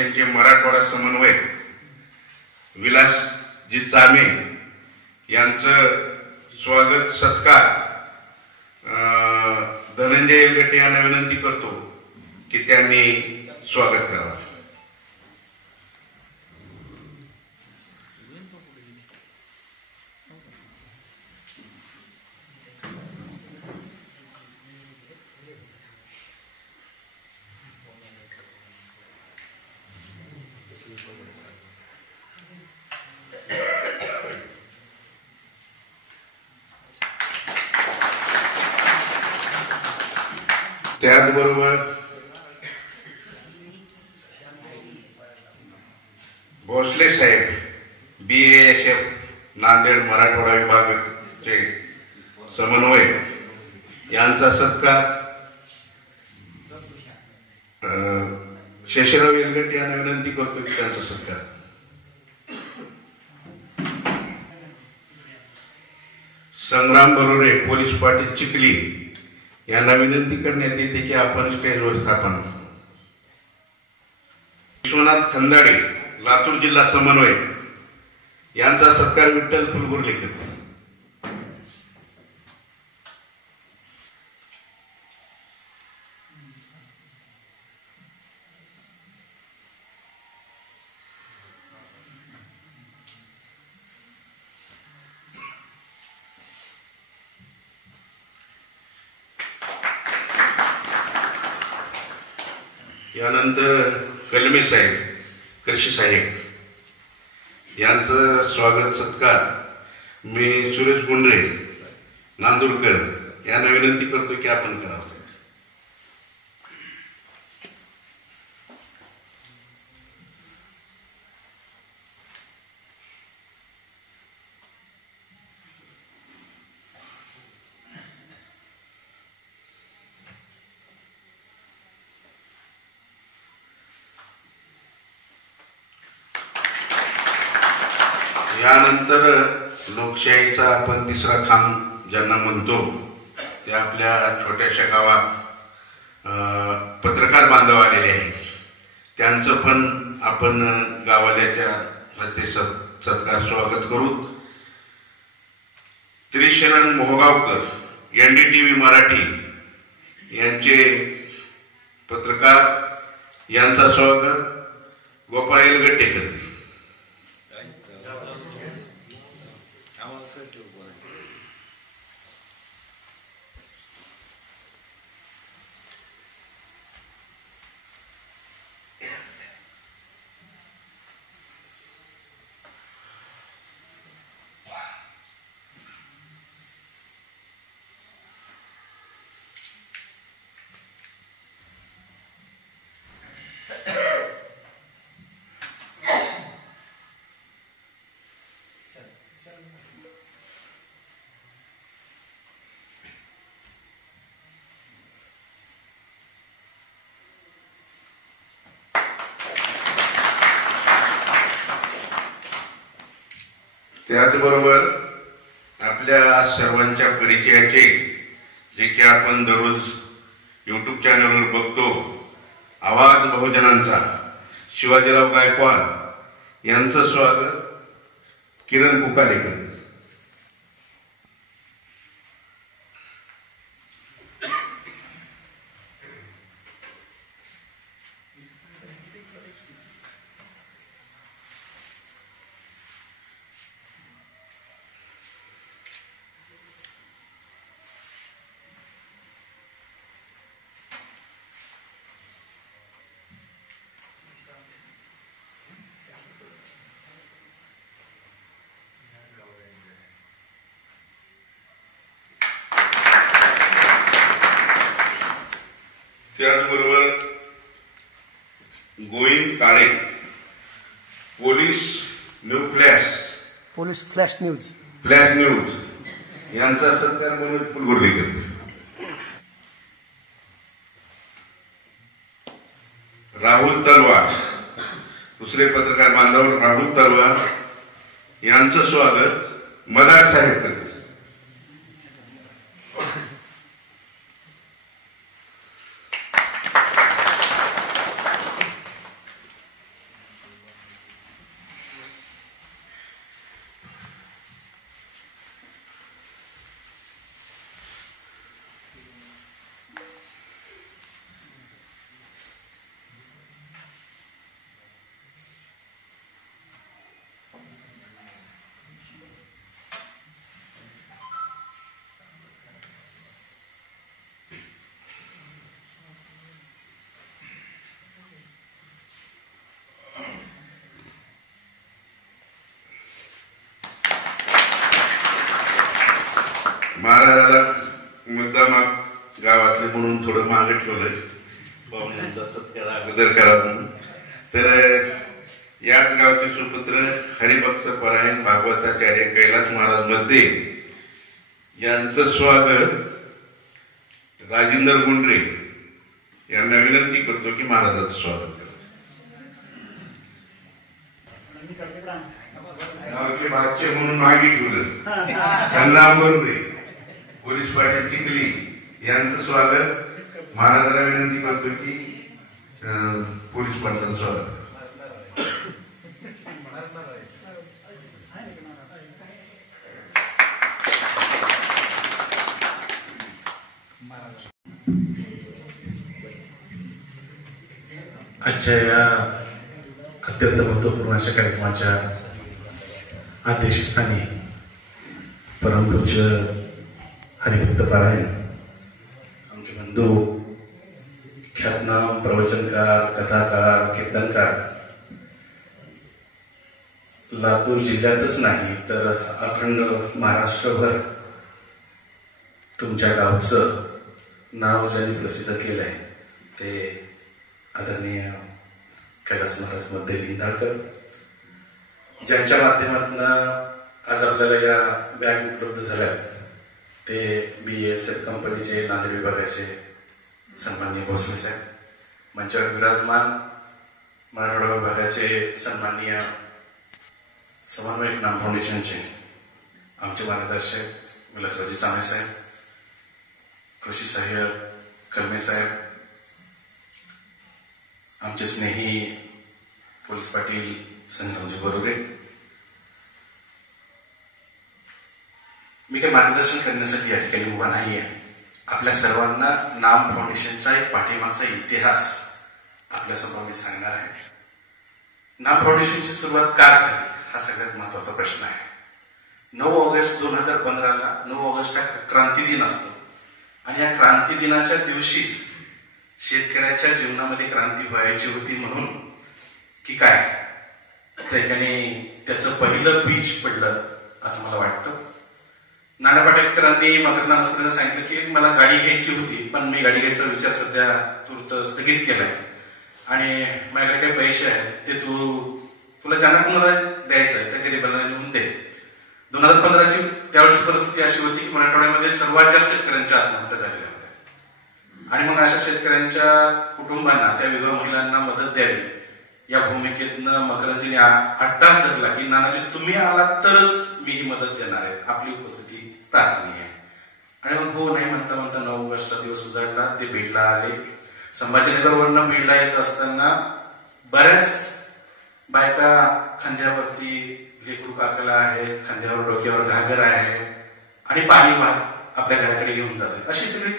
फाउंडेशनचे मराठवाडा समन्वयक विलासजी चामे यांचं स्वागत सत्कार धनंजय गटे यांना विनंती करतो की त्यांनी स्वागत करावं. त्याचबरोबर भोसले साहेब BASF नांदेड मराठवाडा विभागाचे समन्वयक यांचा सत्कार शेषराव येलगट यांना विनंती करतो की त्यांचा सत्कार. संग्राम बरोरे पोलीस पाटील चिखली यांना विनंती करण्यात येते की आपण स्टेजवर स्थापन. विश्वनाथ खंदाडे लातूर जिल्हा समन्वयक यांचा सत्कार विठ्ठल फुलगुर्ले करते. यानंतर कलमे साहेब कृषी साहेब यांचं स्वागत सत्कार मी सुरेश गुंडरे नांदुरकर यांना विनंती करतो की आपण करावं. यानंतर लोकशाहीचा आपण तिसरा खांब ज्यांना म्हणतो ते आपल्या छोट्याशा गावात पत्रकार बांधव आलेले आहेत. त्यांचं पण आपण गावाल्याच्या हस्ते सत्कार स्वागत करू. त्रिशरण मोहगावकर NDTV मराठी यांचे पत्रकार यांचा स्वागत गोपाळ येलगट्टे करतील. त्याचबरोबर आपल्या सर्वांच्या परिचयाचे जे की आपण दररोज YouTube चॅनलवर बघतो आवाज बहुजनांचा शिवाजीराव गायकवाड यांचं स्वागत किरण पुकारे करते. त्याचबरोबर गोविंद काळे पोलीस फ्लॅश न्यूज यांचा सत्कार मनोज फुलगुर्ले करते. राहुल तलवार दुसरे पत्रकार बांधव राहुल तलवार यांचं स्वागत मदार साहेब करते. म्हणून थोडं मागे ठेवलं पाहुण्यांचा सत्कार अगोदर करा म्हणून. तर याच गावचे सुपुत्र हरिभक्त परायण भागवताचार्य कैलास महाराज मध्ये यांचं स्वागत राजेंद्र गुंडरे यांना विनंती करतो की महाराजांचं स्वागत करा. गावचे बादशे म्हणून मागे ठेवलं संग्राम बरोबर पोलीस पाटील चिखली यांचं स्वागत महाराजांना विनंती करतो की पोलीस पाटलांचं स्वागत करा. आजच्या या अत्यंत महत्त्वपूर्ण अशा कार्यक्रमाच्या अध्यक्षस्थानी परमपूज्य हरिभक्त पारायण आमचे बंधू ख्यातनाम प्रवचनकार कथाकार कीर्तनकार लातूर जिल्ह्यातच नाही तर अखंड महाराष्ट्रभर तुमच्या गावचं नाव ज्यांनी प्रसिद्ध केलं आहे ते आदरणीय कैलास महाराज मध्ये लिंदाळकर, ज्यांच्या माध्यमातून आज आपल्याला या बॅग उपलब्ध झाल्या ते BASF कंपनीचे नांदेड विभागाचे सन्माननीय भोसले साहेब, मंचावर विराजमान मराठवाडा विभागाचे सन्माननीय समन्वयक नाम फाउंडेशनचे आमचे मार्गदर्शक विलासरावजी चामे साहेब, कृषी सहाय्यक कलमे साहेब, आमचे स्नेही पोलीस पाटील संग्रामजी बरोबर. मी काही मार्गदर्शन करण्यासाठी या ठिकाणी उभा नाहीये. आपल्या सर्वांना नाम फाउंडेशनचा एक पाठीमागचा इतिहास आपल्यासमोर मी सांगणार आहे. नाम फाउंडेशनची सुरुवात का झाली हा सगळ्यात महत्वाचा प्रश्न आहे. 9 ऑगस्ट 2015ला 9 ऑगस्ट हा क्रांती दिन असतो आणि या क्रांती दिनाच्या दिवशीच शेतकऱ्याच्या जीवनामध्ये क्रांती व्हायची होती म्हणून की काय त्या ठिकाणी त्याचं पहिलं बीज पडलं असं मला वाटतं. नाना पाटेकरांनी मकरंद सांगितलं की मला गाडी घ्यायची होती पण मी गाडी घ्यायचा विचार सध्या तूर्त स्थगित केलाय आणि माझ्याकडे काही पैसे आहेत ते तुला ज्यांना कुणाला द्यायचं आहे त्या गरीबाला लिहून दे. 2015ची त्यावेळेस परिस्थिती अशी होती की मराठवाड्यामध्ये सर्वात जास्त शेतकऱ्यांच्या आत्महत्या झालेल्या होत्या आणि मग अशा शेतकऱ्यांच्या कुटुंबांना त्या विधवा महिलांना मदत द्यावी या भूमिकेतनं मकरंदजीने अट्टास धरला की नानाजी तुम्ही आलात तरच मी ही मदत देणार आहे, आपली उपस्थिती प्रार्थनीय आहे. आणि मग हो नाही म्हणता म्हणता 9 ऑगस्टचा दिवस उजाडला. ते बीडला आले. संभाजीनगरवरनं बीडला येत असताना बऱ्याच बायका खांद्यावरती लेकरू काकाला आहे, खांद्यावर डोक्यावर घागर आहे आणि पाणी वाहत आपल्या घराकडे घेऊन जातात. अशी सगळी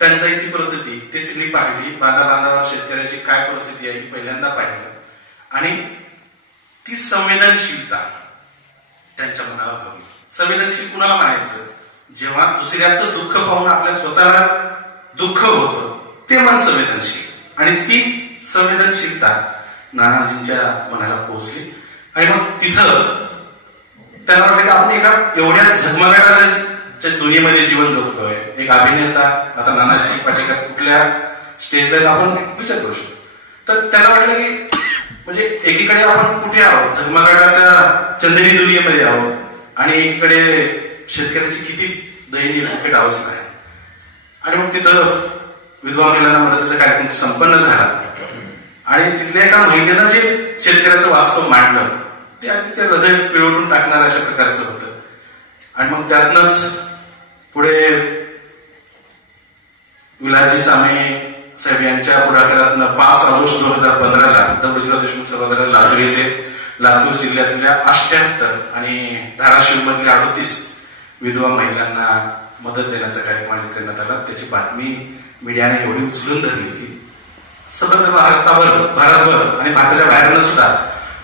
टंचाईची परिस्थिती ते सगळी पाहिली. बांधावर शेतकऱ्याची काय परिस्थिती आहे ही पहिल्यांदा पाहिलं आणि ती संवेदनशीलता त्यांच्या मनाला भावली. संवेदनशील कुणाला म्हणायचं? जेव्हा दुसऱ्याचं दुःख पाहून आपल्या स्वतःला दुःख होतं ते मन संवेदनशील आणि ती संवेदनशीलता नानाजींच्या मनाला पोहोचली. आणि मग तिथं त्यांना वाटलं की आपण एका एवढ्या झगमगाटाच्या दुनियेमध्ये जीवन जगतोय. एक अभिनेता आता नानाजी पाटेकर कुठल्या स्टेजला आपण विचार करू शकतो. तर त्यांना वाटलं की म्हणजे एकीकडे आपण कुठे आहोत, झगमगाटाच्या चंदेरी दुनियेमध्ये आहोत आणि एकीकडे शेतकऱ्याची किती दयनीय फुकट अवस्था आहे. आणि मग तिथं विधवा महिलांना मदतीचा कार्यक्रम संपन्न झाला आणि तिथल्या एका महिलेनं जे शेतकऱ्याचं वास्तव मांडलं ते अगदी ते हृदय पिळवटून टाकणार अशा प्रकारचं होतं. आणि मग त्यातनंच पुढे विलासजी चामे साहेब यांच्या पुढाकारातनं 5 ऑगस्ट 2015ला दत्तप्रभूराव देशमुख सभागृह लातूर येथे लातूर जिल्ह्यातल्या 78 आणि धाराशिव मधल्या 38 विधवा महिलांना मदत देण्याचा कार्यक्रम आयोजित करण्यात आला. त्याची बातमी मीडियाने एवढी उचलून धरली की संबंध भारतभर आणि भारताच्या बाहेरनं सुद्धा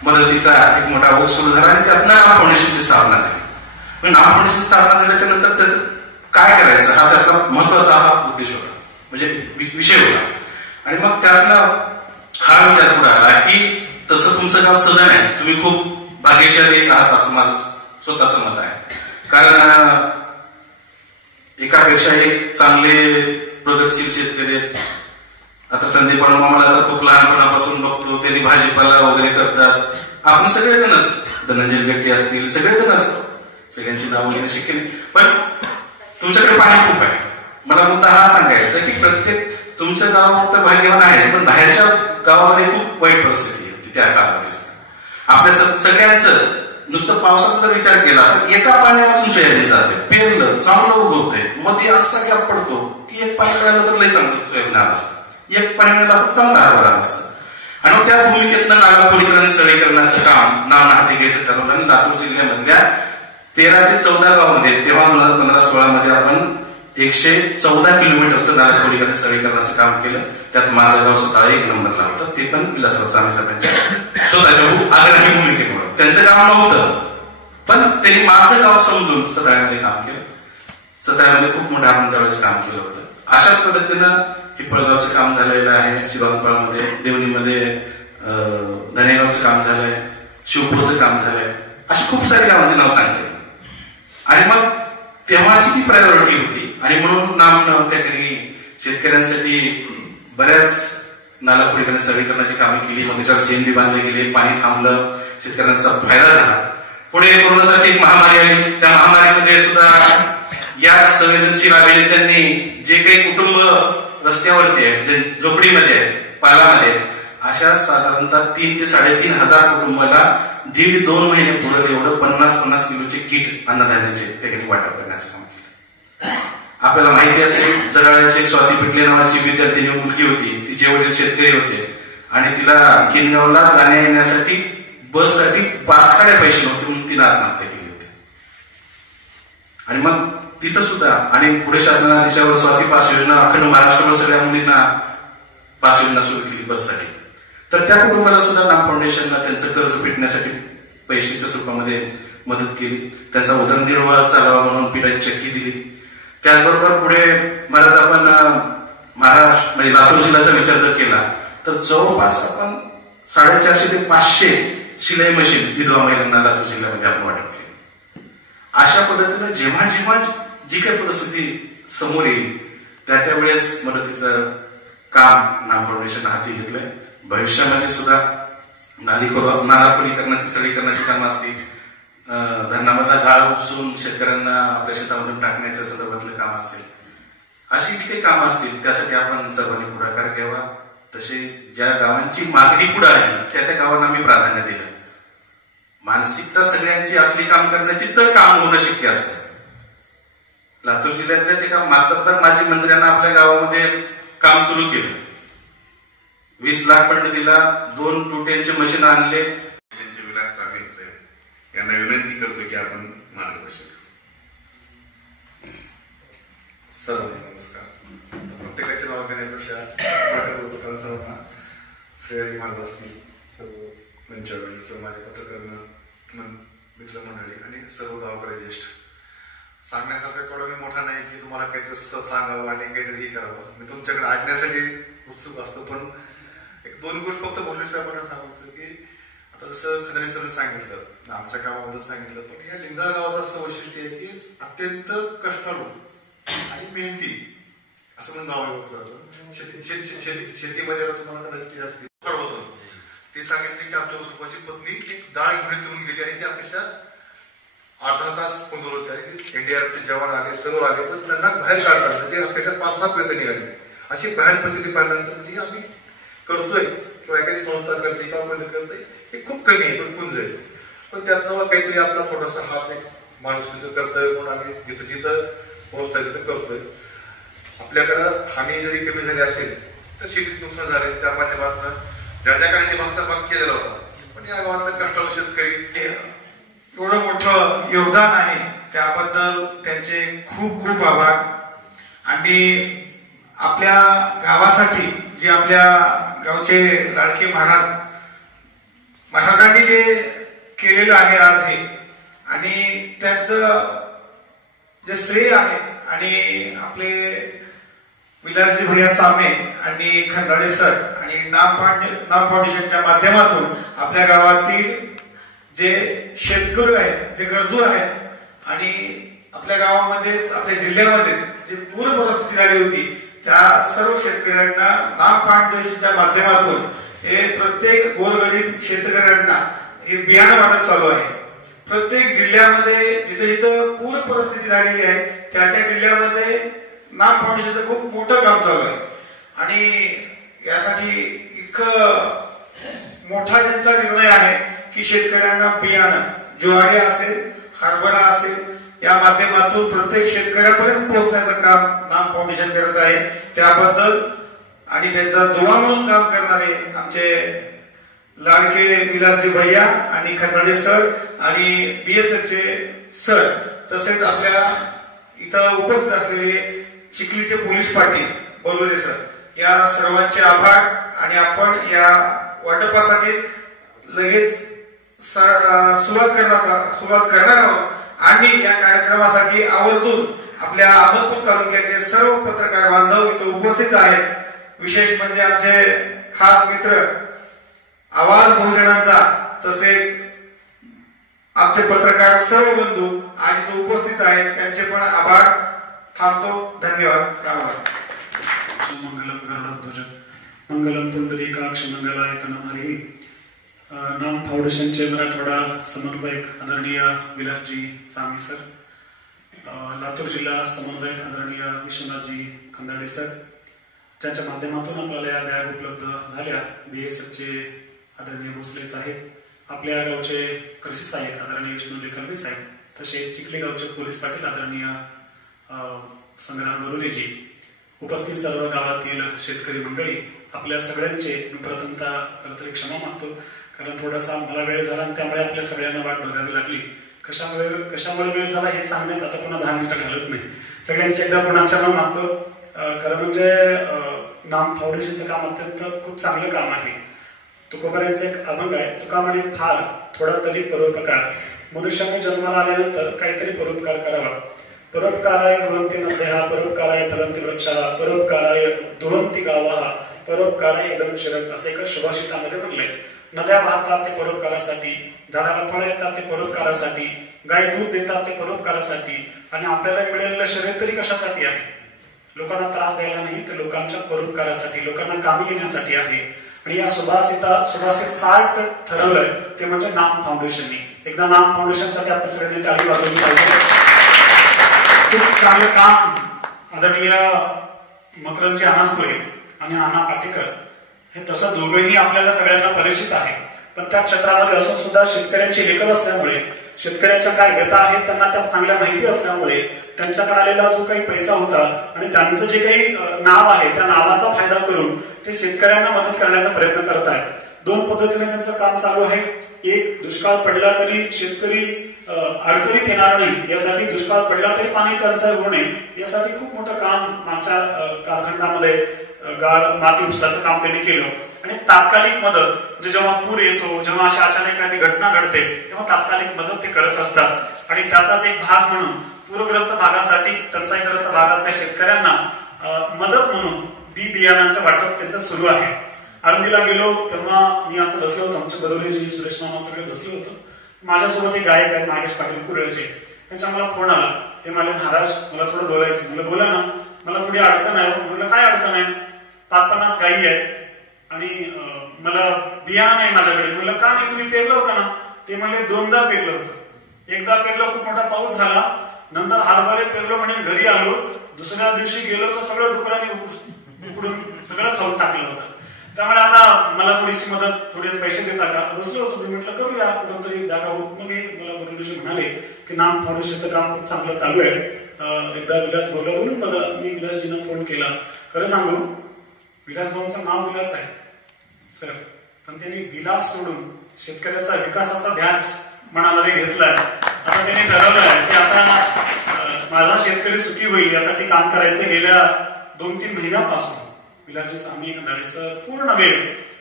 मदतीचा एक मोठा ओघ सुरू झाला आणि त्यातनं नाम फाउंडेशनची स्थापना झाली. नाम फाउंडेशनची स्थापना झाल्याच्या नंतर त्याचं काय करायचं हा त्यातला महत्वाचा हा उद्देश होता, म्हणजे विषय होता. आणि मग त्यातनं हा विचार पुढे आला की तसं तुमचं गाव सजन आहे, तुम्ही खूप भाग्यशाली आहात असं माझं स्वतःचं मत आहे. कारण एकापेक्षा एक चांगले प्रगतशील शेतकरी आहेत. आता संदीप मामाला तर खूप लहानपणापासून बघतो, त्यांनी भाजीपाला वगैरे करतात. आपण सगळेजणच, धनंजय गट्टी असतील, सगळेजणच, सगळ्यांची नावं घेणं शक्य नाही, पण तुमच्याकडे पाणी खूप आहे. मला मुद्दा हा सांगायचा की प्रत्येक तुमचं गाव तर भाग्यवान आहे, पण बाहेरच्या गावामध्ये खूप वाईट परिस्थिती होती त्या काळामध्ये. आपल्या सगळ्यांचं नुसतं पावसाचा जर विचार केला तर एका पाण्यापासून सोयाबीन जाते, पेरलं चांगलं उगवते, मध्ये असा गॅप पडतो की एक पाणी मिळालं तर लय चांगलं सोयाबीन आलं असतं, एक पाणी मिळालं असतं चांगला हरभरा आला असतं. आणि मग त्या भूमिकेतनं नाला खोडीकरण सळीकरणाचं काम नाव हाती घ्यायचं ठरवलं आणि लातूर जिल्ह्यामधल्या 13 ते 14 गावामध्ये, तेव्हा 2015-16 मध्ये आपण 114 किलोमीटरचं नाला खोडीकरण सळीकरणाचं काम केलं. त्यात माझं गाव स्वतः 1 नंबरला होतं, ते पण विलासराव चांगले साहेबांच्या स्वतःच्या आग्रही भूमिकेमुळे. त्यांचं गाव नव्हतं, पण त्यांनी माझं गाव समजून सताळ्यामध्ये काम केलं. सताळ्यामध्ये खूप मोठं आपण त्यावेळेस काम केलं होतं. अशाच पद्धतीनं हिप्पळगावचं काम झालेलं आहे, शिवागोपाळमध्ये, देवणीमध्ये धनेगावचं काम झालंय, शिवपूरचं काम झालंय, अशी खूप सारी गावांची नाव सांगते. आणि मग तेव्हाची ती प्रायोरिटी होती आणि म्हणून नाम त्याकडे शेतकऱ्यांसाठी बऱ्याच नाला खोडीकरण सगळीकरणाची कामे केली. मग त्याच्यावर सेंद्री बांधले गेले, पाणी थांबलं, शेतकऱ्यांचा फायदा झाला. पुढे कोरोनासाठी एक महामारी आली, त्या महामारीमध्ये सुद्धा या संवेदनशील अभिनेत्यांनी जे काही कुटुंब रस्त्यावरती आहेत, जे झोपडीमध्ये आहेत, पालामध्ये, अशा साधारणतः 3 ते 3.5 हजार कुटुंबाला 1.5-2 महिने पुरत एवढं 50-50 किलोचे किट अन्नधान्याचे त्याकडे वाटप करण्याचं काम केलं. आपल्याला माहिती असेल, जगाळ्याची स्वाती पिटले नावाची विद्यार्थिनी मुलगी होती, तिचे वडील शेतकरी होते आणि तिला किनगावला जाण्या येण्यासाठी बससाठी पासकडे पैसे नव्हते म्हणून तिला आत्महत्या केली होती. आणि मग तिथं सुद्धा आणि पुढे शासनाने तिच्यावर स्वाती पास योजना अखंड महाराष्ट्रभर सगळ्या मुलींना पास योजना सुरू केली बससाठी. तर त्या कुटुंबाला सुद्धा नाम फाउंडेशनला त्यांचं कर्ज फेडण्यासाठी पैशाच्या स्वरूपामध्ये मदत केली. त्यांचा उदरनिर्वाह चालावा म्हणून पिठाची चक्की दिली. त्याचबरोबर पुढे महाराज आपण महाराष्ट्र म्हणजे लातूर जिल्ह्याचा विचार जर केला तर जवळपास आपण 450 ते 500 शिलाई मशीन विधवा महिलांना लातूर जिल्ह्यामध्ये आपण वाटप केली. अशा पद्धतीनं जेव्हा जेव्हा जी काही परिस्थिती समोर येईल त्यावेळेस मदतीचं काम नाम फाउंडेशन हाती घेतलंय. भविष्यामध्ये सुद्धा नाला खोडीकरणाची सळीकरणाची कामं असतील, धरणामधला गाळ उपसून शेतकऱ्यांना आपल्या शेतामधून टाकण्याच्या संदर्भातलं काम असेल, अशी जी काही कामं असतील त्यासाठी आपण सर्वांनी पुढाकार घ्यावा. तसे ज्या गावांची मागणी पुढे आली त्या गावांना मी प्राधान्य दिलं. मानसिकता सगळ्यांची असली काम करण्याची तर काम होणं शक्य असतं. लातूर जिल्ह्यातल्याच एका मातब्बर माजी मंत्र्यांना आपल्या गावामध्ये काम सुरू केलं. 20 लाख फंड दिला, 2 टूटेंचे मशीन आणले. विलास चाबे यांना विनंती करतो की आपण मार्गदर्शन करू. सर नमस्कार. प्रत्येकाची नाव घेण्यापेक्षा सर्वांना श्रेयाजी मार्ग असतील, मंचावरील किंवा माझे पत्रकार मित्रमंडळी आणि सर्व गावकरी ज्येष्ठ, सांगण्यासारखं एवढं मी मोठा नाही की तुम्हाला काहीतरी सांगावं आणि काहीतरी हे करावं. मी तुमच्याकडे ऐकण्यासाठी उत्सुक असतो, पण 1-2 गोष्ट फक्त बोलले साहेबांना सांगतो की आता जसं खंदारे सर सांगितलं, आमच्या गावामध्ये सांगितलं, पण या लिंगाळ गावाचं असं वैशिष्ट्य आहे की अत्यंत कष्टाळू आणि मेहनती असं म्हणून गाव होतं. शेतीमध्ये तुम्हाला कदाचित असते होतं. ते सांगितले की आमच्या सुपाची पत्नी एक डाळ घेऊन देऊन गेली आणि ती अपेक्षा अर्धा तास पंधर होते आणि एनडीआरएफचे जवान आले, सर्व आले, पण त्यांना बाहेर काढतात. त्याची अपेक्षा 5-7 वेळ निघाली. अशी बाहेर परिस्थिती पाहिल्यानंतर म्हणजे आम्ही करतोय किंवा एखादी संस्था करते किंवा बंद करते हे खूप कमी आहे, पण पुंज आहे. पण त्यातनं काहीतरी आपला थोडासा हात एक माणुसकीचं कर्तव्य म्हणून आम्ही जिथं जिथं पोहोचतोय तिथं करतोय. आपल्याकडं हानी जरी कमी झाली असेल तर शेतीचं नुकसान झाले, त्या माध्यमातून ज्या ज्या काळाने भागचा भाग केलेला होता, पण या गावातला कष्टाळू शेतकरी एवढं मोठं योगदान आहे त्याबद्दल त्यांचे खूप खूप आभार. आणि आपल्या गावासाठी जे आपल्या गावचे लाडके महाराजांनी जे केलेलं आहे आज हे, आणि त्यांचं जे श्रेय आहे आणि आपले विलासजी भैया चामे आणि खंदारे सर आणि नाम फाउंडेशनच्या माध्यमातून आपल्या गावातील जे शेतकरी आहेत, जे गरजू आहेत आणि आपल्या गावामध्येच आपल्या जिल्ह्यामध्येच जी पूर परिस्थिती झाली होती त्या सर्व शेतकऱ्यांना नाम फाउंडेशनच्या माध्यमातून हे प्रत्येक गोरगरीब शेतकऱ्यांना हे बियाणं वाटप चालू आहे. प्रत्येक जिल्ह्यामध्ये जिथे जिथं पूर परिस्थिती झालेली आहे त्या त्या जिल्ह्यामध्ये नाम फाउंडेशनचं खूप मोठं काम चालू आहे. आणि यासाठी इतकं मोठा त्यांचा निर्णय आहे की शेतकऱ्यांना बियाणं ज्वारी असेल, हरभरा असेल या माध्यमातून प्रत्येक शेतकऱ्यापर्यंत पोहोचण्याचं काम नाम फाउंडेशन करत आहे. त्याबद्दल आणि त्यांचा दुवा म्हणून काम करणारे आमचे लाडके विलासजी भैया आणि खंदाडे सर आणि BSFचे सर, तसेच आपल्या इथं उपस्थित असलेले चिखलीचे पोलीस पाटील बोलवले सर, या सर्वांचे आभार. आणि आपण या वाटपासाठी लगेच सुरुवात करणार आहोत. आणि या कार्यक्रमासाठी आवर्जून आपल्या अहमदपूर तालुक्याचे सर्व पत्रकार बांधव इथे उपस्थित आहेत. विशेष म्हणजे आमचे खास मित्र आवाज बहुजनांचा, तसेच आमचे पत्रकार सर्व बंधू आज इथे उपस्थित आहेत, त्यांचे पण आभार. थांबतो. धन्यवाद. मंगलम गरुडध्वज मंगलम पुंडरीकाक्ष मंगलाय तनहरी. नाम फाउंडेशनचे मराठवाडा समन्वयक आदरणीय विलासजी चामी सर, लातूर जिल्हा समन्वयक आदरणीय विश्वनाथजी खंदाडे सर, ज्यांच्या माध्यमातून आपल्याला या बॅग उपलब्ध झाल्या. BSFचे आदरणीय भोसले साहेब, आपल्या गावचे कृषी सहाय्यक आदरणीय विष्णूजी कर्वे साहेब, तसेच चिखली गावचे पोलीस पाटील आदरणीय संग्राम बरुरेजी, उपस्थित सर्व गावातील शेतकरी मंडळी, आपल्या सगळ्यांचे मी प्रथमतः खरंतर क्षमा मागतो, कारण थोडासा मला वेळ झाला आणि त्यामुळे आपल्या सगळ्यांना वाट बघावी लागली. कशामुळे वेळ झाला हे सांगण्यात आता पुन्हा 10 मिनिटं घालत नाही. सगळ्यांची एकदा पुन्हा क्षमा मागतो. खरं म्हणजे नाम फाउंडेशनचं काम अत्यंत खूप चांगलं काम आहे. तुकोबारांचं एक अभंग आहे, तुका म्हणे फार थोडा तरी परोपकार, मनुष्याने जन्माला आल्यानंतर काहीतरी परोपकार करावा. परोपकाराय भवन्ति नद्यः, परोपकाराय फलन्ति वृक्षाः, परोपकाराय दुहन्ति गावाः, परोपकाराय इदं शिरं, असं एका सुभाषितामध्ये म्हणलंय. नद्या वाहतात ते परोपकारासाठी, झाडाला फळं येतात ते परोपकारासाठी, गाय दूध देतात ते परोपकारासाठी, आणि आपल्याला मिळालेलं शरीर तरी कशासाठी आहे? लोकांना त्रास द्यायला नाही, तर लोकांच्या परोपकारासाठी, लोकांना कामी येण्यासाठी आहे. आणि या सुभाषित सार्ट ठरवलंय ते म्हणजे नाम फाउंडेशननी. एकदा नाम फाउंडेशनसाठी आपण सगळ्यांनी टाळी वाजवली पाहिजे. खूप चांगलं काम आदरणीय मकरंदजी अनासपुरे आणि नाना पाटेकर हे, तसं दोघंही आपल्याला सगळ्यांना परिचित आहे. पण त्या क्षेत्रामध्ये असून सुद्धा शेतकऱ्यांची लेखक असल्यामुळे, शेतकऱ्यांच्या काय व्यथा आहेत त्यांना त्या चांगल्या माहिती असल्यामुळे, त्यांच्याकडे आलेला जो काही पैसा होता आणि त्यांचं जे काही नाव आहे त्या नावाचा फायदा करून ते शेतकऱ्यांना मदत करण्याचा प्रयत्न करत आहेत. 2 पद्धतीने त्यांचं काम चालू आहे. एक, दुष्काळ पडला तरी शेतकरी अडचणीत येणार नाही यासाठी, दुष्काळ पडला तरी पाणी टंचाई होऊ नये यासाठी खूप मोठं काम मागच्या कालखंडामध्ये गाळ माती उपसाचं काम त्यांनी केलं. आणि तात्कालिक मदत म्हणजे जेव्हा पूर येतो, जेव्हा अशा अचानक एखादी घटना घडते तेव्हा तात्कालिक मदत ते करत असतात. आणि त्याचाच एक भाग म्हणून पूरग्रस्त भागासाठी, टंचाईग्रस्त भागातल्या शेतकऱ्यांना मदत म्हणून बी बियाणांचं वाटप त्यांचं सुरू आहे. आळंदीला गेलो तेव्हा मी असं बसलो होतो, आमचे बरोबरीजी सुरेश मामा सगळे बसलो होतो. माझ्यासोबत एक गायक आहेत नागेश पाटील कुरळचे, त्यांचा मला फोन आला. ते मला, महाराज मला थोडं बोलायचं. मला बोला ना, मला थोडी अडचण आहे. म्हणलं काय अडचण आहे? 5-50 गायी आहेत आणि मला बियाणं नाही माझ्याकडे. म्हणलं का नाही, तुम्ही पेरलं होतं ना? ते म्हणले 2दा पेरलं होतं. एकदा पेरलं, खूप मोठा पाऊस झाला, नंतर हरभरे पेरलो म्हणे घरी आलो, दुसऱ्या दिवशी गेलो तर सगळं डुकरांनी उकडून सगळं खाऊन टाकलं होतं. त्यामुळे आता मला थोडीशी मदत, थोडेसे पैसे देता का? बसलो होतो मी, म्हटलं करूया कुठून तरी जागा होत. मग मला बरोबर म्हणाले की नाम फाउंडेशनचं काम खूप चांगलं चालू आहे. एकदा विलास भाऊला बोलून बघा. मी विलासजींना फोन केला. खरं सांगू, विलास भाऊंचं नाव विलास आहे सर, पण त्यांनी विलास सोडून शेतकऱ्याचा विकासाचा ध्यास मनामध्ये घेतलाय. आता त्यांनी ठरवलंय की आता माझा शेतकरी सुखी होईल यासाठी काम करायचं. गेल्या 2-3 महिन्यापासून विलासजी चामी खंदाडे पूर्ण वेळ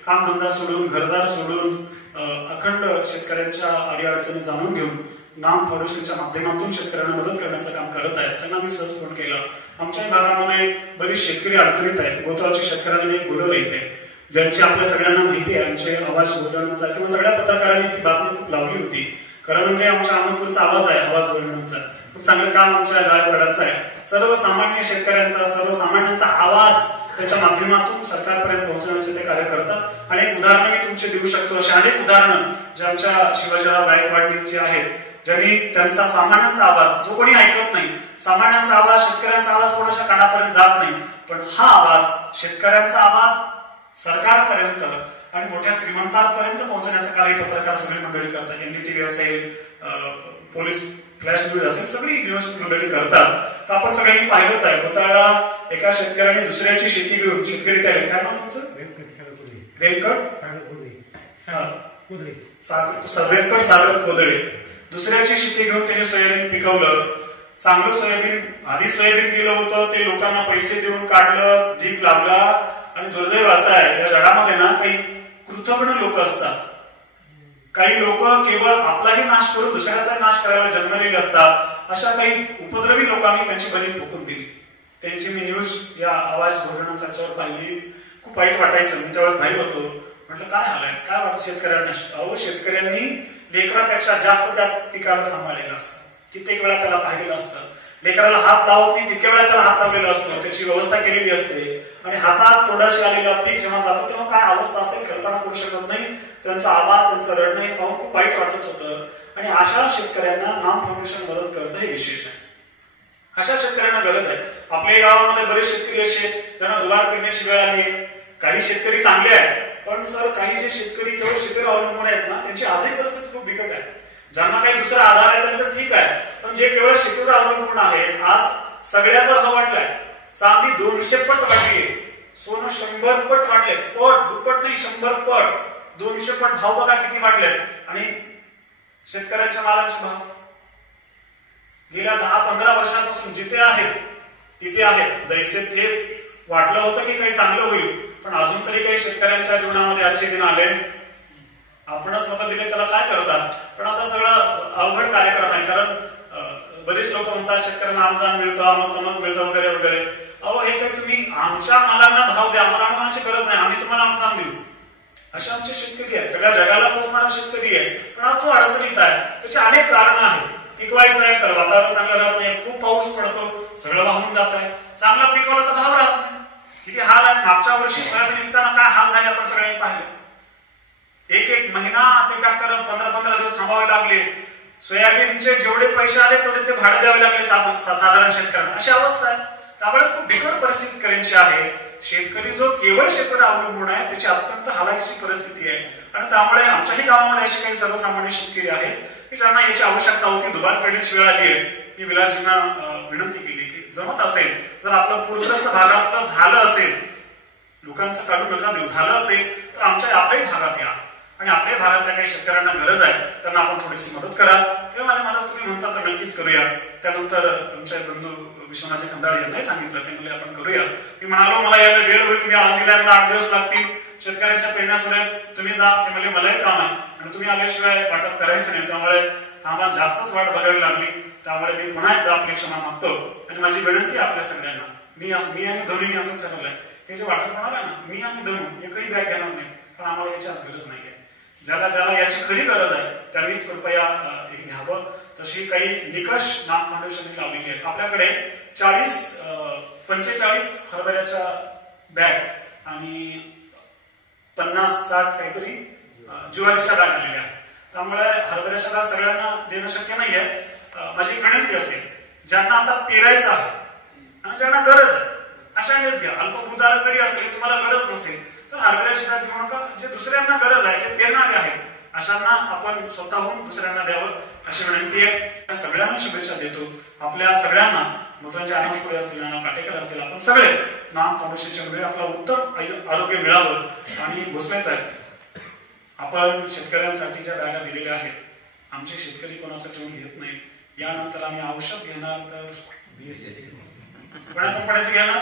कामधंदा सोडून, घरदार सोडून, अखंड शेतकऱ्यांच्या अडीअडचणी जाणून घेऊन नाम फाउंडेशनच्या माध्यमातून शेतकऱ्यांना मदत करण्याचं काम करत आहेत. त्यांना मी सहज फोन केला. आमच्या भागामध्ये बरीच शेतकरी अडचणीत आहेत. गोत्राच्या शेतकऱ्यांना एक बोलवलं येते, ज्यांची आपल्या सगळ्यांना माहिती आहे. आमचे आवाज बोलण्याचा किंवा सगळ्या पत्रकारांनी ती बातमी खूप लावली होती. खरं म्हणजे आमच्या अहमदपूरचा आवाज आहे, आवाज बोलण्याचा. खूप चांगलं काम आमच्या गायकवाडाचं आहे. सर्वसामान्य शेतकऱ्यांचा, सर्वसामान्यांचा आवाज त्याच्या माध्यमातून सरकारपर्यंत पोहोचवण्याचे ते कार्य करतात. आणि उदाहरणं मी तुमचे देऊ शकतो, अशी अनेक उदाहरणं जे आमच्या शिवाजीराव गायकवाडजी आहेत, ज्यांनी त्यांचा सामान्यांचा आवाज, जो कोणी ऐकत नाही, सामान्यांचा आवाज, शेतकऱ्यांचा आवाज कोणाच्या कानापर्यंत जात नाही, पण हा आवाज, शेतकऱ्यांचा आवाज सरकारपर्यंत आणि मोठ्या श्रीमंतांपर्यंत पोहोचण्याचं कार्य पत्रकार सगळी मंडळी करतात. NDTV असेल, पोलीस फ्लॅश न्यूज असेल, सगळी न्यूज मंडळी करतात. तर आपण सगळ्यांनी पाहिलंच आहे, होताळा एका शेतकऱ्याने दुसऱ्याची शेती घेऊन, शेतकरी काय काय नाव तुमचं? व्यंकट सागर कोदळे. दुसऱ्याची शेती घेऊन त्याने सोयाबीन पिकवलं, चांगलं सोयाबीन, आधी सोयाबीन गेलं होतं, ते लोकांना पैसे देऊन काढलं, जीप लावला. आणि दुर्दैव असं आहे, या जगामध्ये ना काही कृतज्ञ लोक असतात. काही लोक केवळ आपलाही नाश करून दुसऱ्याचा नाश करायला जन्मलेले असतात. अशा काही उपद्रवी लोकांनी त्यांची बली फुकून दिली. त्यांची मी न्यूज या आवाज घोषणांच्यावर पाहिली, खूप वाईट वाटायचं. मी त्यावेळेस नाही होतो, म्हटलं काय हाल आहे, काय वाटतं शेतकऱ्यांना? अहो, शेतकऱ्यांनी लेकरापेक्षा जास्त त्या पिकाला सांभाळलेलं असतं, कित्येक वेळा त्याला पाहिलेलं असतं. लेकराला हात लावत नाही तितक्या वेळा त्याला हात लावलेला असतो, त्याची व्यवस्था केलेली असते. आणि हातात तोडाशी आलेलं पीक जेव्हा जातं तेव्हा काय अवस्था असेल कल्पना करू शकत नाही. त्यांचा आवाज, त्यांचं रडणं हे पाहून खूप वाईट वाटत होतं. आणि अशा शेतकऱ्यांना नाम फाउंडेशन मदत करतं हे विशेष आहे. अशा शेतकऱ्यांना गरज आहे. आपल्या गावामध्ये बरेच शेतकरी असे ज्यांना दुबार करण्याची वेळ आली आहे. काही शेतकरी चांगले आहेत, पण सर काही जे शेतकरी केवळ शेतीवर अवलंबून आहेत ना, त्यांची आजही परिस्थिती खूप बिकट आहे. ज्यांना काही दुसरा आधार आहे त्यांचं ठीक आहे, पण जे केवळ शेतीवर अवलंबून आहेत, आज सगळ्याचा भाव वाढलाय. चांदी 200 पट वाढली, सोनं 100 पट वाढले, पट दुप्पट नाही 100 पट, 200 पट भाव बघा किती वाढले. आणि शेतकऱ्यांच्या मालाचे भाव गेल्या 10-15 वर्षांपासून जिथे आहेत तिथे आहेत, जैसे तेच. वाटलं होतं की काही चांगलं होईल, पण अजून तरी काही शेतकऱ्यांच्या जीवनामध्ये आजचे दिन आले. आपणच मतं दिले त्याला काय करतात, पण आता सगळं अवघड कार्यक्रम आहे. कारण बरेच लोक म्हणतात शेतकऱ्यांना अनुदान मिळतं, अमक तमक मिळतं वगैरे वगैरे. अहो, हे काही तुम्ही आमच्या मालांना भाव द्या, आम्हाला अनुदानाची गरज नाही, आम्ही तुम्हाला अनुदान देऊ. असे आमचे शेतकरी आहेत, सगळ्या जगाला पोचणारा शेतकरी आहे. पण आज तो अडचणीत आहे. त्याची अनेक कारणं आहेत. पिकवायचं आहे तर वातावरण चांगलं राहत नाही, खूप पाऊस पडतो, सगळं वाहून जात आहे. चांगला पिकवलं तर भाव राहत नाही. किती हाल आहे. मागच्या वर्षी सोयाबीन विकताना काय हाल झाले आपण सगळ्यांनी पाहिले. एक महिना ते ट्रॅक्टर 15-15 दिवस थांबावे लागले. सोयाबीनचे जेवढे पैसे आले तेवढे ते भाडे द्यावे लागले साधारण शेतकऱ्यांना. अशी अवस्था आहे. त्यामुळे खूप बिकट परिस्थिती शेतकऱ्यांची आहे. शेतकरी जो केवळ शेतीवर अवलंबून आहे त्याची अत्यंत हालाकीची परिस्थिती आहे. आणि त्यामुळे आमच्याही गावामध्ये असे काही सर्वसामान्य शेतकरी आहेत की ज्यांना याची आवश्यकता होती. दुबार पेरणीची वेळ आली आहे. मी विलासजींना विनंती केली की जमत असेल, जर आपलं पूरग्रस्त भागातलं झालं असेल, लोकांचं काढू नका देऊ, झालं असेल तर आपल्याही भागात या आणि आपल्या भागातल्या काही शेतकऱ्यांना गरज आहे, त्यांना आपण थोडीशी मदत करा. तेव्हा मला तुम्ही म्हणता तर नक्कीच करूया. त्यानंतर तुमचे बंधू विश्वनाथ खंदाळे यांनाही सांगितलं, ते म्हणजे आपण करूया. मी म्हणालो मला याला वेळ होईल, मी आळंदीला मला 8 दिवस लागतील, शेतकऱ्यांच्या पेरण्या सुरू आहेत, तुम्ही जा. ते म्हणजे मलाही काम आहे आणि तुम्ही आल्याशिवाय वाटप करायचं नाही, त्यामुळे आम्हाला जास्तच वाट बघावी लागली. त्यामुळे मी पुन्हा एकदा आपली क्षमा मागतो आणि माझी विनंती आपल्या सगळ्यांना, मी आणि धनुनी असं ठरवलंय, हे जे वाटप होणार आहे ना, मी आणि धनु एकही बॅग घेणार नाही, कारण आम्हाला याची आज गरज नाही आहे. ज्याला ज्याला याची खरी गरज आहे त्यांनीच कृपया हे घ्यावं. तशी काही निकष नाम फाउंडेशनने लावलेली आहेत. आपल्याकडे 45 हरभऱ्याच्या बॅग आणि 50-60 काहीतरी ज्वारीच्या बॅग आलेल्या आहेत. त्यामुळे हरभऱ्याच्या बॅग सगळ्यांना देणं शक्य नाहीये. माझी विनंती असेल, ज्यांना आता पेरायचं आहे आणि ज्यांना गरज आहे अशानेच घ्या. अल्पभूधारक जरी असेल, तुम्हाला गरज नसेल तर हरभऱ्याची बॅग घेऊ नका. जे दुसऱ्यांना गरज आहे, जे पेरणारे आहेत अशांना आपण स्वतःहून दुसऱ्यांना द्यावं अशी विनंती आहे. सगळ्यांना शुभेच्छा देतो. आपल्या सगळ्यांना, मुलांचे अनासपुरे असतील, काटेकर असतील, आपण सगळेच नाम फाउंडेशनच्या वेळी आपला उत्तम आरोग्य मिळावं. आणि भोसले साहेब, आपण शेतकऱ्यांसाठी ज्या बॅगा दिलेल्या आहेत, आमचे शेतकरी कोणाचं ठेवून घेत नाहीत. यानंतर आम्ही औषध घेणार तर कोणा कंपनीचं घेणार,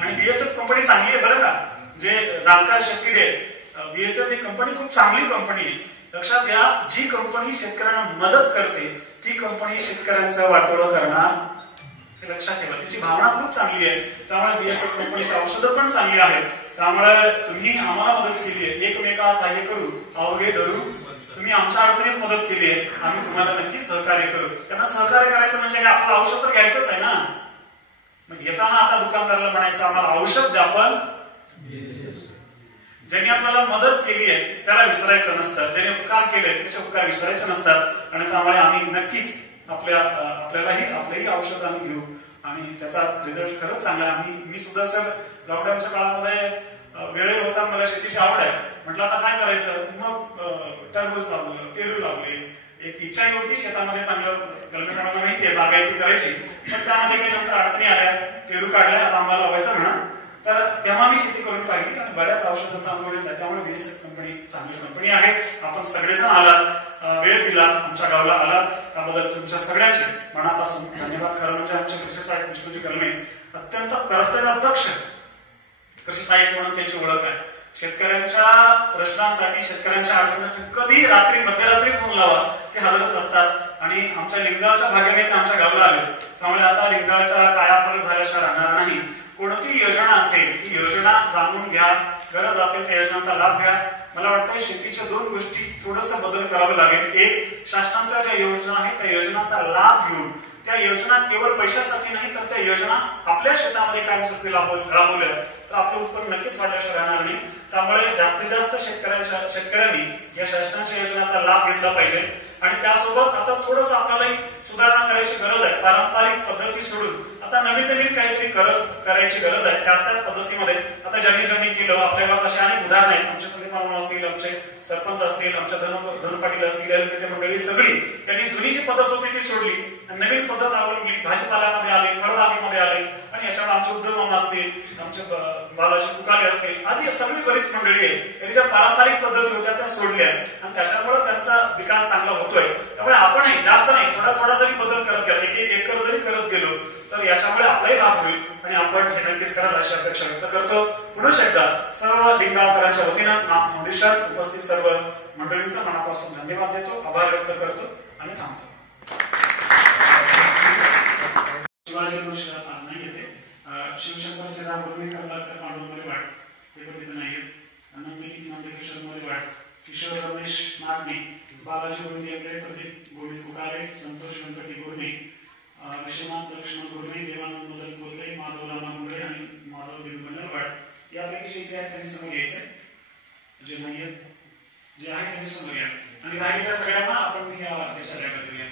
आणि BSF कंपनी चांगली आहे बरं का. जे जाणकार शेतकरी आहेत, BSF ही कंपनी खूप चांगली कंपनी आहे. लक्षात घ्या, जी कंपनी शेतकऱ्यांना मदत करते ती कंपनी शेतकऱ्यांचं वाटोळं करणार, हे लक्षात ठेवा. तिची भावना खूप चांगली आहे. त्यामुळे BSF कंपनीची औषधं पण चांगली आहेत. त्यामुळे तुम्ही आम्हाला मदत केली आहे. एकमेका सहाय्य करू, अवघे धरू तुम्ही आमच्या अडचणीत मदत केली आहे, आम्ही तुम्हाला नक्की सहकार्य करू. त्यांना सहकार्य करायचं म्हणजे काय, आपलं औषध तर घ्यायचंच आहे ना. मग घेताना आता दुकानदाराला म्हणायचं आम्हाला औषध द्या, पण ज्यांनी आपल्याला मदत केली आहे त्याला विसरायचं नसतं, ज्याने उपकार केले त्याचे उपकार विसरायचे नसतात. आणि त्यामुळे आम्ही नक्कीच आपल्यालाही औषध आम्ही घेऊ आणि त्याचा रिझल्ट खरंच चांगला. मी सुद्धा सर लॉकडाऊनच्या काळामध्ये वेळेवर होता, मला शेतीची आवड आहे, म्हटलं आता काय करायचं, मग टरबूज लावलं, पेरू लावले. एक इच्छाही होती शेतामध्ये चांगलं, कलमे साहेबांना माहितीये बागायती करायची, पण त्यामध्ये काही नंतर अडचणी आल्या, पेरू काढल्या, आता आम्हाला लावायचं म्हणा. तर तेव्हा मी शेती करून पाहिली आणि बऱ्याच औषधांचा अनुभव घेतला. त्यामुळे बीएसएफ कंपनी चांगली कंपनी आहे. आपण सगळेजण आलात, वेळ दिला, आमच्या गावाला आलात, त्याबद्दल तुमच्या सगळ्यांचे मनापासून धन्यवाद. खरं म्हणजे आमचे कृषी साहेब मुचकुजी कलमे अत्यंत कर्तव्यदक्ष कृषी साहेब म्हणून त्याची ओळख आहे. शेतकऱ्यांच्या प्रश्नांसाठी, शेतकऱ्यांच्या अडचणीसाठी कधी रात्री मध्यरात्री फोन लावा ते हजरच असतात. आणि आमच्या लिंगाच्या भाग्याने ते आमच्या गावाला आले. त्यामुळे आता लिंगाच्या कायापालट झाल्याशिवाय राहणार नाही. कोणती योजना असेल ती योजना जाणून घ्या, गरज असेल त्या योजनांचा लाभ घ्या. मला वाटतं शेतीच्या 2 गोष्टी थोडस बदल करावा लागेल. एक, शासनाच्या ज्या योजना आहेत त्या योजनांचा लाभ घेऊन त्या योजना केवळ पैशासाठी नाही तर त्या योजना आपल्या शेतामध्ये कायमस्वरूपी राबवल्या तर आपलं उत्पन्न नक्कीच वाढल्याशिवाय राहणार नाही. त्यामुळे जास्तीत जास्त शेतकऱ्यांनी या शासनाच्या योजनांचा लाभ घेतला पाहिजे. आणि त्यासोबत आता थोडस आपल्यालाही सुधारणा करायची गरज आहे. पारंपरिक पद्धती सोडून आता नवीन काहीतरी करायची गरज आहे. त्याच पद्धतीमध्ये आता ज्यांनी केलं, आपल्या गावात अशी अनेक उदाहरणं आहेत. आमचे संदीप मामा असतील, आमचे सरपंच असतील, आमच्या धनु पाटील असतील, नेते मंडळी सगळी त्यांनी जुनी जी पद्धत होती ती सोडली, नवीन पद्धत अवलंबली, भाजीपाल्यामध्ये आले, फळबागेमध्ये आले. आणि याच्यावर आमचे उद्धव मामा असतील, आमचे बालाजी कुकाले असतील, आधी सगळी बरीच मंडळी आहे त्यांनी ज्या पारंपरिक पद्धती होत्या त्या सोडल्या आणि त्याच्यामुळे त्यांचा विकास चांगला होतोय. त्यामुळे आपणही जास्त नाही, थोडा जरी बदल करत गेला, 1 एकर जरी करत गेलो तर याच्यामुळे आपलाही लाभ होईल आणि आपण हे नक्कीच कराल अशी अपेक्षा व्यक्त करतो. पुन्हा एकदा सर्व लिंगावकरांच्या वतीनं नाम फाउंडेशन उपस्थित सर्व मंडळींचा मनापासून धन्यवाद देतो, आभार व्यक्त करतो आणि थांबतो. शिवाजी आज नाही येते, शिवशंकर सिद्धार गुरुवी कर्नाटक पांडुरंग वाट ते पण इथे नाही आहेत. नंदिनी नंदकिशोर मोरे वाट, किशोर रमेश नागणे, बालाजी गोविंद एकडे, प्रदीप गोविंद कुकाले, संतोष व्यंकटी गुरणे, विश्वनाथ लक्ष्मण गुरणे, देवानंद मदन कोथळे, माधव रामा गुंडे आणि माधव दिनबंडल वाट यापैकी जे इथे आहेत त्यांनी समोर यायचंय, जे नाही आहेत जे आहे त्यांनी समोर या आणि राहिलेल्या सगळ्यांना आपण या देशाला करूया.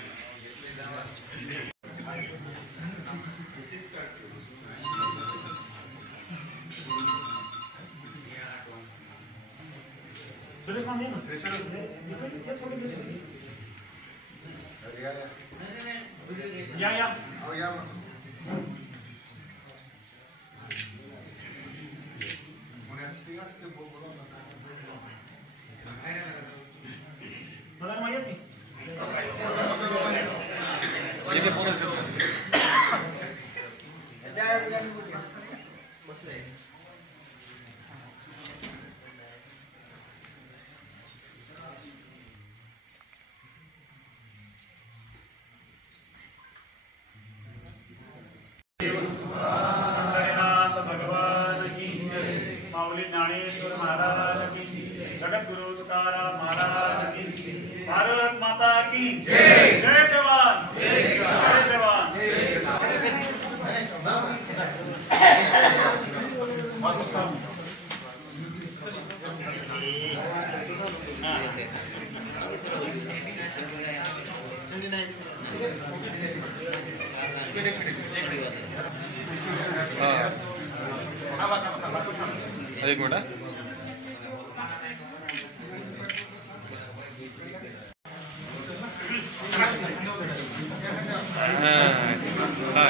या मला माहित नाही भगवान की माऊली ज्ञानेश्वर महाराज की, जगद्गुरु तुकाराम महाराज की, भारत माता की जय. जय जवान, जय जवान. एक मिनिट.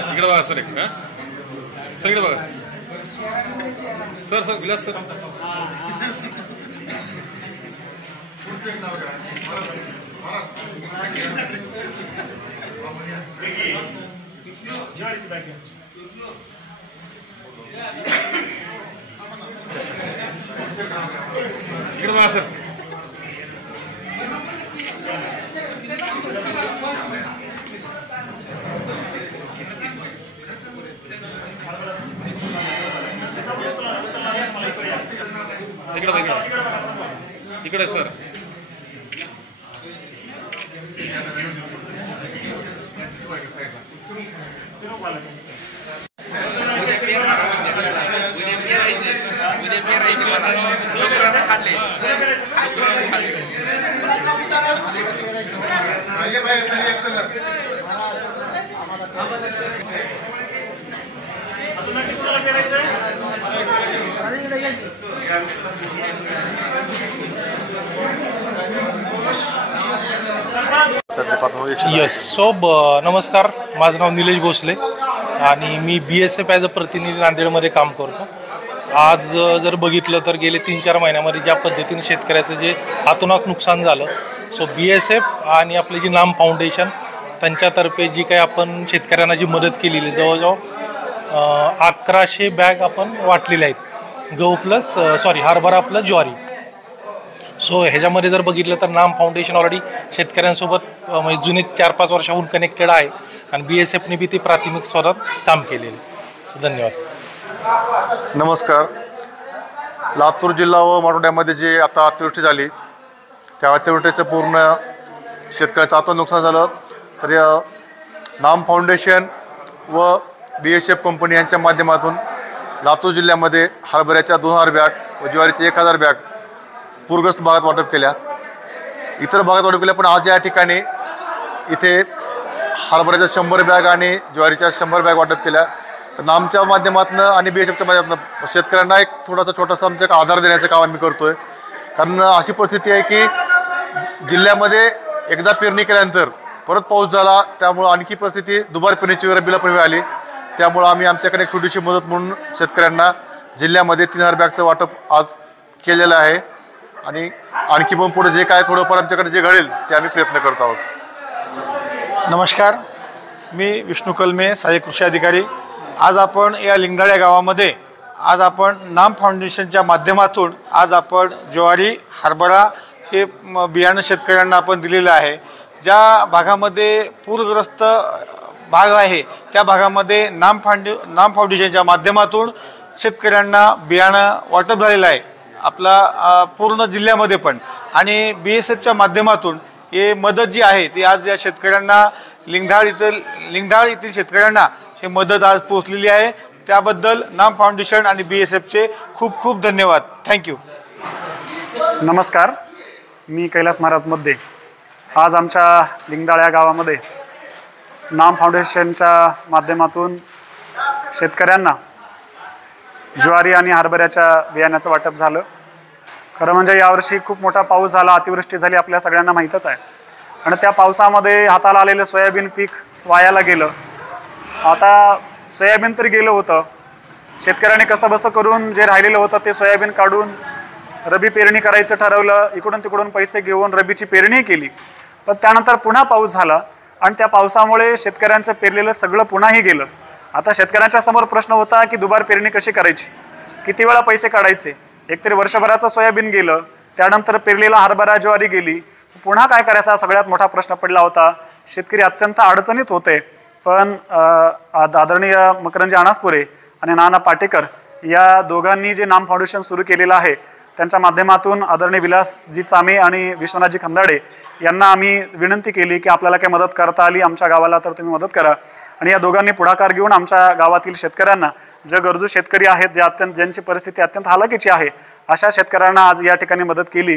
इकडे बघा सर, एक सर इकडे बघा सर विलास सर. इकडे बघा सर. इकडे सर. नमस्कार, माझं नाव निलेश भोसले आणि मी BSF ॲज अ प्रतिनिधी नांदेडमध्ये काम करतो. आज जर बघितलं तर गेले 3-4 महिन्यामध्ये ज्या पद्धतीने शेतकऱ्याचं जे हातोनात नुकसान झालं, सो BSF आणि आपले जी नाम फाउंडेशन त्यांच्यातर्फे जी काही आपण शेतकऱ्यांना जी मदत केलेली, जवळजवळ 1100 बॅग आपण वाटलेल्या आहेत, गहू प्लस हरभरा प्लस ज्वारी. सो ह्याच्यामध्ये जर बघितलं तर नाम फाउंडेशन ऑलरेडी शेतकऱ्यांसोबत म्हणजे जुने 4-5 वर्षाहून कनेक्टेड आहे आणि BSFने बी ते प्राथमिक स्वरूपात काम केलेले. सो धन्यवाद. नमस्कार. लातूर जिल्हा व मराठवाड्यामध्ये जे आता अतिवृष्टी झाली, त्या अतिवृष्टीचं पूर्ण शेतकऱ्याचं आता नुकसान झालं, तर नाम फाउंडेशन व BSF कंपनी यांच्या माध्यमातून लातूर जिल्ह्यामध्ये हरभऱ्याच्या 2000 बॅग व ज्वारीच्या 1000 बॅग पूरग्रस्त भागात वाटप केल्या. इतर भागात वाटप केल्या, पण आज या ठिकाणी इथे हरभऱ्याच्या 100 बॅग आणि ज्वारीच्या 100 बॅग वाटप केल्या. तर नामच्या माध्यमातून आणि BSFच्या माध्यमातून शेतकऱ्यांना एक छोटासा आमचा एक आधार देण्याचं काम आम्ही करतो आहे. कारण अशी परिस्थिती आहे की जिल्ह्यामध्ये एकदा पेरणी केल्यानंतर परत पाऊस झाला, त्यामुळं आणखी परिस्थिती दुबार पेरणीची रब्बीला पण वेळ आली. त्यामुळं आम्ही आमच्याकडे एक छोटीशी मदत म्हणून शेतकऱ्यांना जिल्ह्यामध्ये 3000 बॅगचं वाटप आज केलेलं आहे आणि आणखी पण पुढे जे काय थोडंफार आमच्याकडे जे घडेल ते आम्ही प्रयत्न करत आहोत. नमस्कार, मी विष्णू कलमे, सहाय्यक कृषी अधिकारी. आज आपण या लिंगदाळ या गावामध्ये आज आपण नाम फाउंडेशनच्या माध्यमातून आज आपण ज्वारी हरभरा हे बियाणं शेतकऱ्यांना आपण दिलेलं आहे. ज्या भागामध्ये पूरग्रस्त भाग आहे त्या भागामध्ये नाम फाउंडेशनच्या माध्यमातून शेतकऱ्यांना बियाणं वाटप झालेलं आहे आपला पूर्ण जिल्ह्यामध्ये पण. आणि BSFच्या माध्यमातून हे मदत जी आहे ती आज या शेतकऱ्यांना लिंगधाळ येथील शेतकऱ्यांना हे मदत आज पोहोचलेली आहे. त्याबद्दल नाम फाउंडेशन आणि BSFचे खूप खूप धन्यवाद. थँक्यू. नमस्कार, मी कैलास महाराज मध्ये. आज आमच्या लिंगदाळ या गावामध्ये नाम फाउंडेशनच्या माध्यमातून शेतकऱ्यांना ज्वारी आणि हरभऱ्याच्या बियाण्याचं वाटप झालं. खरं म्हणजे यावर्षी खूप मोठा पाऊस झाला, अतिवृष्टी झाली, आपल्या सगळ्यांना माहीतच आहे. आणि त्या पावसामध्ये हाताला आलेलं सोयाबीन पीक वायाला गेलं. आता सोयाबीन तरी गेलं होतं, शेतकऱ्याने कसं बसं करून जे राहिलेलं होतं ते सोयाबीन काढून रबी पेरणी करायचं ठरवलं. इकडून तिकडून पैसे घेऊन रबीची पेरणी केली. पण त्यानंतर पुन्हा पाऊस झाला आणि त्या पावसामुळे शेतकऱ्यांचं पेरलेलं सगळं पुन्हाही गेलं. आता शेतकऱ्यांच्या समोर प्रश्न होता की दुबार पेरणी कशी करायची, किती वेळा पैसे काढायचे. एकतरी वर्षभराचं सोयाबीन गेलं, त्यानंतर पेरलेला हरभरा ज्वारी गेली, पुन्हा काय करायचा सगळ्यात मोठा प्रश्न पडला होता. शेतकरी अत्यंत अडचणीत होते. पण आदरणीय मकरंजी अनासपुरे आणि नाना पाटेकर या दोघांनी जे नाम फाउंडेशन सुरू केलेलं आहे त्यांच्या माध्यमातून आदरणीय विलासजी चामे आणि विश्वनाथजी खंदाडे यांना आम्ही विनंती केली की आपल्याला काही मदत करता आली आमच्या गावाला तर तुम्ही मदत करा. आणि या दोघांनी पुढाकार घेऊन आमच्या गावातील शेतकऱ्यांना, जे गरजू शेतकरी आहेत, ज्यांची परिस्थिती अत्यंत हालाकीची आहे, अशा शेतकऱ्यांना आज या ठिकाणी मदत केली.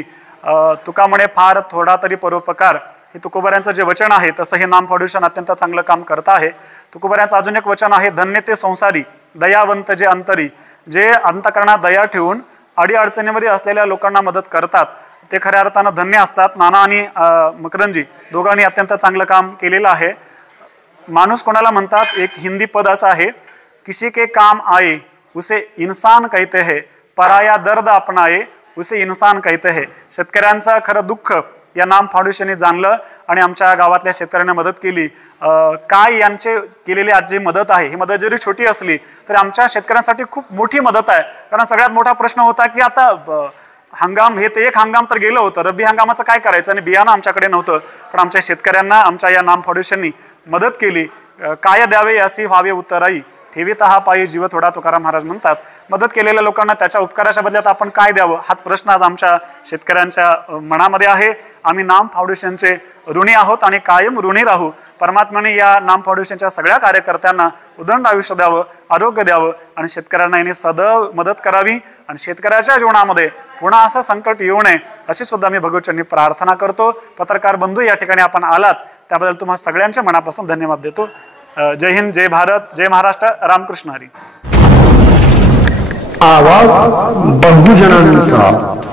तुका म्हणे फार थोडा तरी परोपकार, हे तुकोबाऱ्यांचं जे वचन आहे तसं हे नाम फाउंडेशन अत्यंत चांगलं काम करत आहे. तुकोबाऱ्यांचं अजून एक वचन आहे, धन्य ते संसारी दयावंत जे अंतरी, जे अंतकरणात दया ठेवून अडीअडचणीमध्ये असलेल्या लोकांना मदत करतात ते खऱ्या अर्थानं धन्य असतात. नाना आणि मकरंजी दोघांनी अत्यंत चांगलं काम केलेलं आहे. माणूस कोणाला म्हणतात, एक हिंदी पद असं आहे, किसी के काम आए उसे इंसान कहते हैं, पराया दर्द अपनाए उसे इंसान कहते हैं. शेतकऱ्यांचं खरं दुःख या नाम फाउंडेशनने जाणलं आणि आमच्या गावातल्या शेतकऱ्यांना मदत केली. काय यांचे केलेली आज जी मदत आहे, ही मदत जरी छोटी असली तरी आमच्या शेतकऱ्यांसाठी खूप मोठी मदत आहे. कारण सगळ्यात मोठा प्रश्न होता की आता हंगाम, हे ते एक हंगाम तर गेलं होतं, रब्बी हंगामाचं काय करायचं, आणि बियाणं आमच्याकडे नव्हतं. पण आमच्या शेतकऱ्यांना आमच्या या नाम फाउंडेशननी मदत केली. काय द्यावे अशी व्हावे उत्तराई, ठेवीत हा पायी जीव थोडा, तुकाराम महाराज म्हणतात. मदत केलेल्या लोकांना त्याच्या उपकाराच्या बदल्यात आपण काय द्यावं, हाच प्रश्न आज आमच्या शेतकऱ्यांच्या मनामध्ये आहे. आम्ही नाम फाउंडेशनचे ऋणी आहोत आणि कायम ऋणी राहू. परमात्म्याने या नाम फाउंडेशनच्या सगळ्या कार्यकर्त्यांना उदंड आयुष्य द्यावं, आरोग्य द्यावं आणि शेतकऱ्यांना याने सदैव मदत करावी आणि शेतकऱ्याच्या जीवनामध्ये पुन्हा असं संकट येऊ नये अशी सुद्धा मी भगवतचरणी प्रार्थना करतो. पत्रकार बंधू, या ठिकाणी आपण आलात त्याबद्दल तुम्हाला सगळ्यांच्या मनापासून धन्यवाद देतो. जय हिंद, जय भारत, जय महाराष्ट्र, रामकृष्ण हरी. आवाज बहुजनांचा.